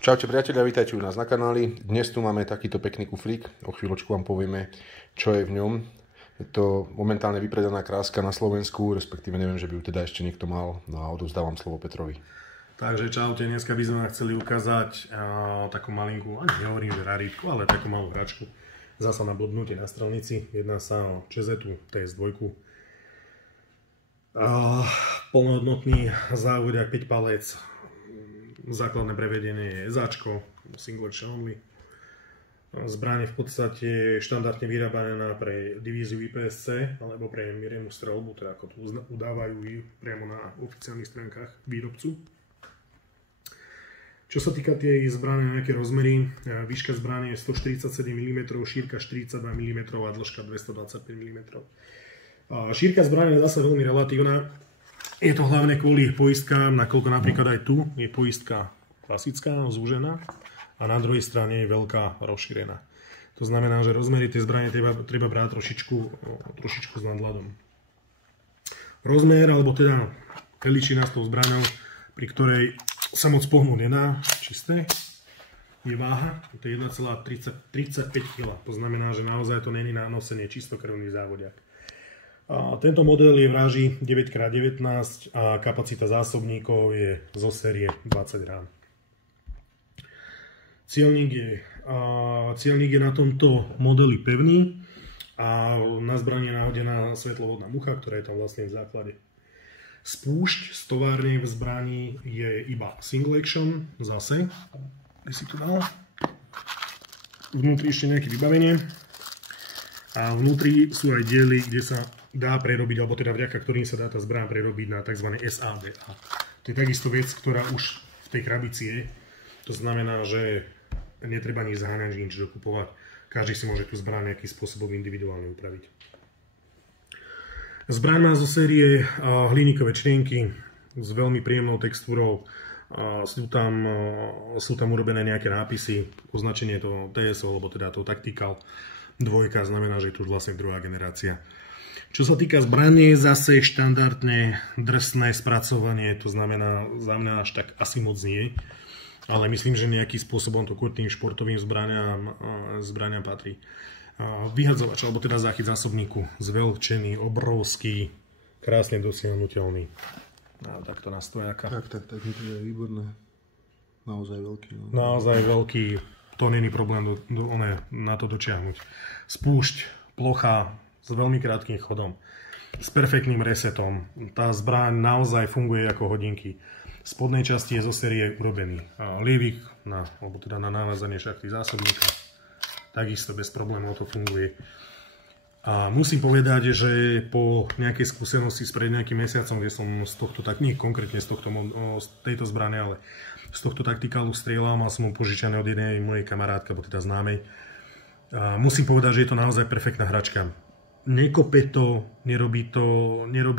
Čaute priatelia, vítajte u nás na kanáli. Dnes tu máme takýto pekný kuflík. O chvíľočku vám povieme, čo je v ňom. Je to momentálne vypredaná kráska na Slovensku, respektíve neviem, že by ju teda ešte niekto mal. No a odovzdávam slovo Petrovi. Takže čaute, dneska by sme vám chceli ukázať takú malinkú, ani nehovorím, že raritku, ale takú malú hračku. Zasa na blbnutie na strelnici. Jedná sa o Cezetu TS2. Plnohodnotný závodiak 5 palec. Základné prevedenie je EZAčko, single action only. Zbraň je v podstate štandardne vyrábaná pre divíziu IPSC alebo pre mierenu streľbu, teda ako tu udávajú priamo na oficiálnych stránkach výrobcu. Čo sa týka tej zbrane, nejaké rozmery, výška zbrane je 147 mm, šírka 42 mm a dĺžka 225 mm. Šírka zbrane je zase veľmi relatívna. Je to hlavne kvôli poistkám, nakoľko napríklad aj tu je poistka klasická, zúžená a na druhej strane je veľká, rozšírená. To znamená, že rozmery tej zbrane treba brať trošičku s nadhľadom. Rozmer, alebo teda veličina s tou zbraňou, pri ktorej sa moc pohnúť nedá, čisté, je váha, to je 1,35 kg. To znamená, že naozaj to není na nosenie čistokrvný závodiak. Tento model je v ráži 9x19 a kapacita zásobníkov je zo série 20 rán. Cielnik je na tomto modeli pevný a na zbrani je nahodená svetlovodná mucha, ktorá je tam vlastne v základe. Spúšť z továrne v zbrani je iba single action, zase. Kde si to dal? Vnútri ešte nejaké vybavenie. A vnútri sú aj diely, kde sa dá prerobiť, alebo teda vďaka ktorým sa dá tá zbraň prerobiť na tzv. SADA. To je takisto vec, ktorá už v tej krabici je. To znamená, že netreba nič zháňať, nič dokupovať. Každý si môže tú zbraň nejakým spôsobom individuálne upraviť. Zbraň má zo série hliníkové črienky s veľmi príjemnou textúrou. Sú tam urobené nejaké nápisy, označenie to TSO, alebo teda to Tactical 2, znamená, že je tu už vlastne druhá generácia. Čo sa týka zbrane, zase štandardne drsné spracovanie, to znamená, za mňa až tak asi moc nie, ale myslím, že nejakým spôsobom to k tým športovým zbraniam patrí. Vyhadzovač, alebo teda záchyt zásobníku, zveľčený, obrovský, krásne dosiahnuteľný. Takto na stojáka. Tak, to je výborné. Naozaj veľký. No. Naozaj veľký, to není problém na to dočiahnuť. Spúšť, plocha, s veľmi krátkym chodom, s perfektným resetom. Tá zbraň naozaj funguje ako hodinky. V spodnej časti je zo série urobený lievik, alebo teda na navázanie šachty zásobníka. Takisto bez problémov to funguje. A musím povedať, že po nejakej skúsenosti spred nejakým mesiacom, kde som z tohto, tak nie konkrétne z tejto zbrane, ale z tohto Tacticalu strieľal, mal som ho požičané od jednej mojej kamarátky, alebo teda známej. Musím povedať, že je to naozaj perfektná hračka. Nekope to, nerobí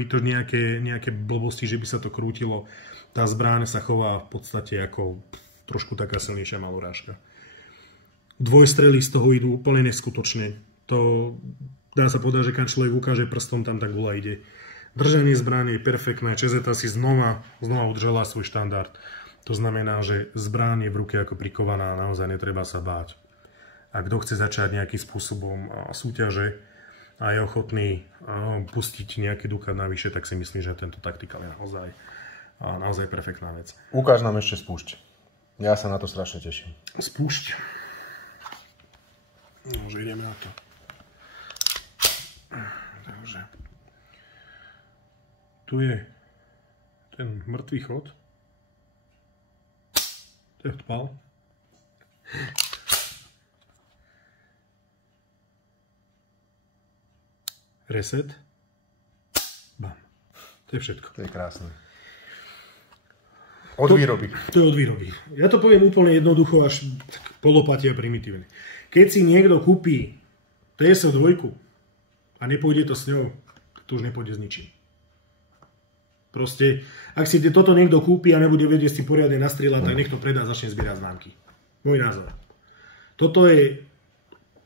to nejaké blbosti, že by sa to krútilo. Tá zbraň sa chová v podstate ako trošku taká silnejšia malorážka. Dvojstrely z toho idú úplne neskutočne. To dá sa povedať, že keď človek ukáže prstom, tam tá guľa ide. Držanie zbrane je perfektné. Cezeta si znova udržala svoj štandard. To znamená, že zbraň je v ruke ako prikovaná, naozaj netreba sa báť. A kto chce začať nejakým spôsobom súťaže a je ochotný pustiť nejaký dukát navyše, tak si myslím, že tento Tactical je naozaj perfektná vec. Ukáž nám ešte spúšť. Ja sa na to strašne teším. Spúšť. No, že ideme na to. Takže tu je ten mŕtvý chod. To je odpal. Reset. Bam. To je všetko. To je krásne. Od výroby. To je od výroby. Ja to poviem úplne jednoducho, až polopatia primitívne. Keď si niekto kúpi TS2 a nepôjde to s ňou, to už nepôjde s ničím. Proste, ak si toto niekto kúpi a nebude vedieť si poriadne nastrieľať, tak nech to predá a začne zbierať známky. Môj názor. Toto je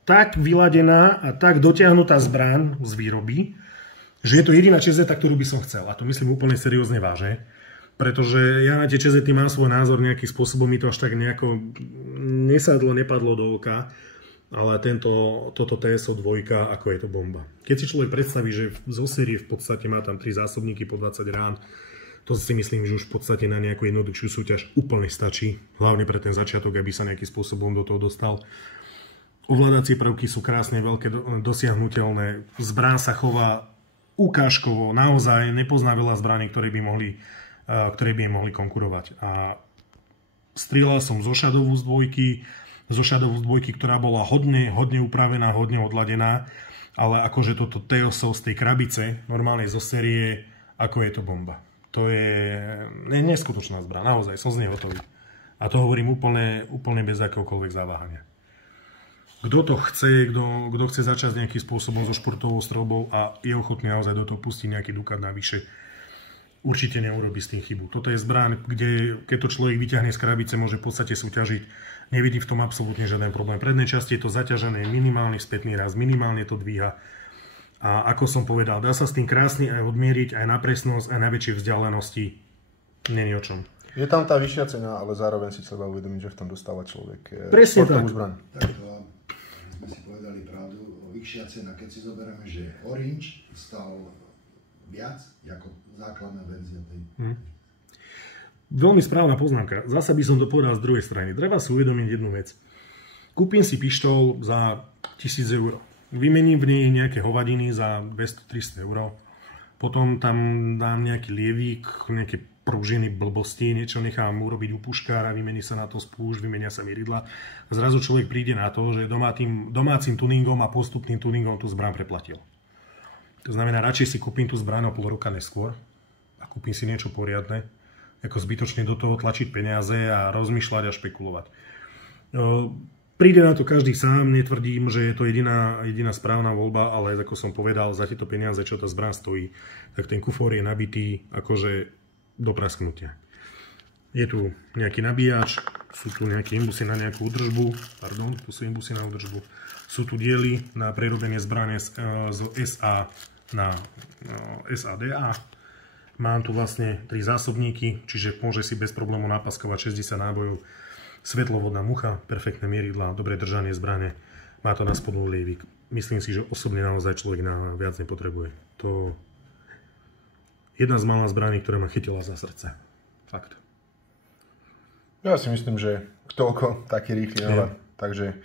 tak vyladená a tak dotiahnutá zbraň z výroby, že je to jediná Cezeta, ktorú by som chcel. A to myslím úplne seriózne vážne. Pretože ja na tie čezety mám svoj názor, nejakým spôsobom mi to až tak nejako nesadlo, nepadlo do oka, ale toto TSO 2, ako je to bomba. Keď si človek predstaví, že zo série v podstate má tam 3 zásobníky po 20 rán, to si myslím, že už v podstate na nejakú jednoduchšiu súťaž úplne stačí, hlavne pre ten začiatok, aby sa nejakým spôsobom do toho dostal. Ovládacie prvky sú krásne veľké, dosiahnutelné, zbraň sa chová ukážkovo, naozaj nepozná veľa zbraní, ktoré by jej mohli konkurovať. A strieľal som zo Shadowu z dvojky, ktorá bola hodne upravená, hodne odladená, ale akože toto TSO z tej krabice, normálne zo série, ako je to bomba. To je neskutočná zbraň, naozaj, som z nej hotový. A to hovorím úplne bez akéhokoľvek zaváhania. Kto to chce, kto chce začať nejakým spôsobom so športovou streľbou a je ochotný naozaj do toho pustiť nejaký dukát navyše, určite neurobí s tým chybu. Toto je zbraň, kde keď to človek vyťahne z krabice, môže v podstate súťažiť. Nevidí v tom absolútne žiaden problém. V prednej časti je to zaťažené, minimálny spätný raz, minimálne to dvíha. A ako som povedal, dá sa s tým krásne aj odmieriť, aj na presnosť, aj na väčšie vzdialenosti. Není o čom. Je tam tá vyššia cena, ale zároveň si treba uvedomiť, že v tom dostáva človek presne tak. Zbraň. Tak to sme si povedali pravdu. Vyššia cena, keď si zoberieme, že Orange stal viac ako základná verzia tej. Veľmi správna poznámka. Zasa by som to povedal z druhej strany. Treba si uvedomiť jednu vec. Kúpim si pištol za 1000 eur. Vymením v nej nejaké hovadiny za 200-300 eur. Potom tam dám nejaký lievík, nejaké pružiny, blbosti, niečo nechám urobiť u puškára, vymení sa na to spúšť, vymenia sa mieridla. Zrazu človek príde na to, že domácim tuningom a postupným tuningom tú zbraň preplatil. To znamená, radšej si kúpim tú zbraň o pol roka neskôr a kúpim si niečo poriadne, ako zbytočne do toho tlačiť peniaze a rozmýšľať a špekulovať. Príde na to každý sám, netvrdím, že je to jediná správna voľba, ale ako som povedal, za tieto peniaze, čo tá zbraň stojí, tak ten kufor je nabitý akože do prasknutia. Je tu nejaký nabíjač, sú tu nejaké imbusy na nejakú údržbu, tu sú imbusy na údržbu, sú tu diely na prerobenie zbrane z SA na SADA. Mám tu vlastne 3 zásobníky, čiže môže si bez problému napaskovať 60 nábojov. Svetlovodná mucha, perfektné mieridlá, dobré držanie zbrane. Má to na spodnú lievik. Myslím si, že osobne naozaj človek na viac nepotrebuje. To jedna z malých zbraní, ktorá ma chytila za srdce. Fakt. Ja si myslím, že toľko taký rýchly návrat. Takže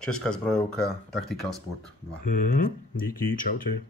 česká zbrojovka Tactical Sport 2. Díky, čaute.